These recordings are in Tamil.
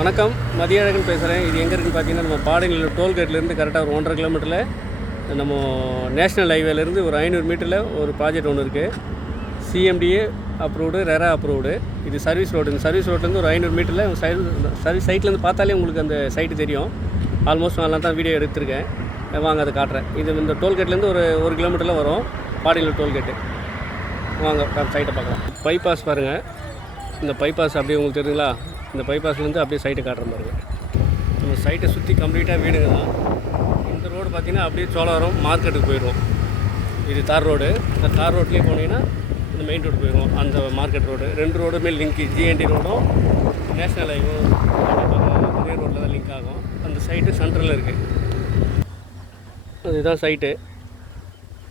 வணக்கம், மதியழகன் பேசுகிறேன். இது எங்கே இருக்குன்னு பார்த்தீங்கன்னா, நம்ம பாடியில் டோல்கேட்லேருந்து கரெக்டாக ஒரு 1.5 கிலோமீட்டரில் நம்ம நேஷ்னல் ஹைவேலேருந்து ஒரு 500 மீட்டரில் ஒரு ப்ராஜெக்ட் ஒன்று இருக்குது. CMDA approved, RERA approved. இது சர்வீஸ் ரோடு. இந்த சர்வீஸ் ரோட்லேருந்து ஒரு 500 மீட்டரில் சர்வீஸ் சைட்லேருந்து பார்த்தாலே உங்களுக்கு அந்த சைட்டு தெரியும். ஆல்மோஸ்ட் நான் தான் வீடியோ எடுத்திருக்கேன். வாங்க அதை காட்டுறேன். இது இந்த டோல்கேட்லேருந்து ஒரு கிலோமீட்டரில் வரும். பாடியில் டோல்கேட்டு. வாங்க சைட்டை பார்க்கலாம். பைபாஸ் பாருங்கள். இந்த பைபாஸ் அப்படியே உங்களுக்கு தெரியுங்களா? இந்த பைபாஸ்லேருந்து அப்படியே சைட்டை காட்டுற மாதிரி. நம்ம சைட்டை சுற்றி கம்ப்ளீட்டாக வீடுங்க தான். இந்த ரோடு பார்த்திங்கன்னா அப்படியே சோழவரம் மார்க்கெட்டுக்கு போயிடுவோம். இது தார் ரோடு. இந்த தார் ரோட்லேயே போனீங்கன்னா இந்த மெயின் ரோடு போயிடுவோம். அந்த மார்க்கெட் ரோடு 2 ரோடுமே லிங்க். ஜிஎன்டி ரோடும் நேஷ்னல் ஹைவும் ஒரே ரோட்டில் தான் லிங்க் ஆகும். அந்த சைட்டு சென்ட்ரலில் இருக்குது. இதுதான் சைட்டு.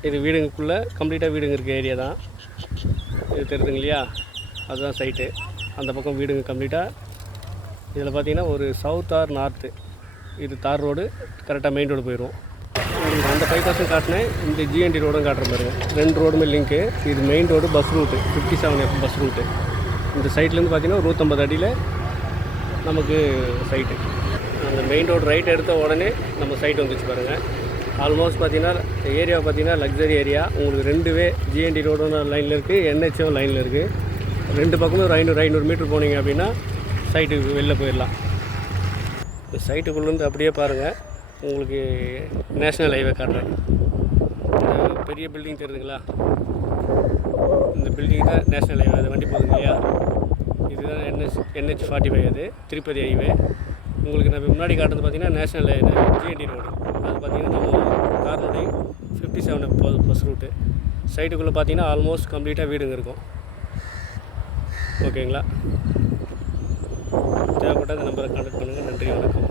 இது வீடுங்களுக்குள்ளே கம்ப்ளீட்டாக வீடுங்க இருக்க ஏரியா தான். இது தெரியுதுங்க இல்லையா? அதுதான் சைட்டு. அந்த பக்கம் வீடுங்க கம்ப்ளீட்டாக. இதில் பார்த்தீங்கன்னா ஒரு சவுத் ஆர் நார்த்து. இது தார் ரோடு. கரெக்டாக மெயின் ரோடு போயிடுவோம். அந்த பைபாஸும் காட்டினேன். இந்த ஜிஎன்டி ரோடும் காட்டுற பாருங்க. 2 ரோடுமே லிங்க்கு. இது main road bus route 57F bus route. இந்த சைட்லேருந்து பார்த்தீங்கன்னா 150 அடியில் நமக்கு சைட்டு. அந்த மெயின் ரோடு ரைட் எடுத்த உடனே நம்ம சைட்டு வந்துச்சு பாருங்கள். ஆல்மோஸ்ட் பார்த்தீங்கன்னா ஏரியா பார்த்தீங்கன்னா லக்ஸரி ஏரியா. உங்களுக்கு 2 வே ஜிஎன்டி ரோடும் லைனில் இருக்குது, என்ஹெச்சும் லைனில் இருக்குது. 2 பக்கமும் ஒரு 500 மீட்டர் போனீங்க அப்படின்னா சைட்டுக்கு வெளில போயிடலாம். இந்த சைட்டுக்குள்ளேருந்து அப்படியே பாருங்கள். உங்களுக்கு நேஷ்னல் ஹைவே காட்டுறேன். இந்த பெரிய பில்டிங் தெரியுதுங்களா? இந்த பில்டிங் தான் நேஷ்னல் ஹைவே. அது வண்டி போகுதுங்க இல்லையா? இதுதான் NH 45. அது திருப்பதி ஹைவே. உங்களுக்கு நம்ம முன்னாடி காட்டுறது பார்த்திங்கன்னா நேஷ்னல் ஹைவே ஜிஎன்டி ரோடு. அது பார்த்திங்கன்னா நம்ம கார் ரோடு 57 பஸ் ரூட்டு. சைட்டுக்குள்ளே பார்த்திங்கன்னா ஆல்மோஸ்ட் கம்ப்ளீட்டாக வீடுங்க இருக்கும். ஓகேங்களா? தேவைப்பட்ட இந்த நம்பரை கான்டாக்ட் பண்ணுங்கள். நன்றி, வணக்கம்.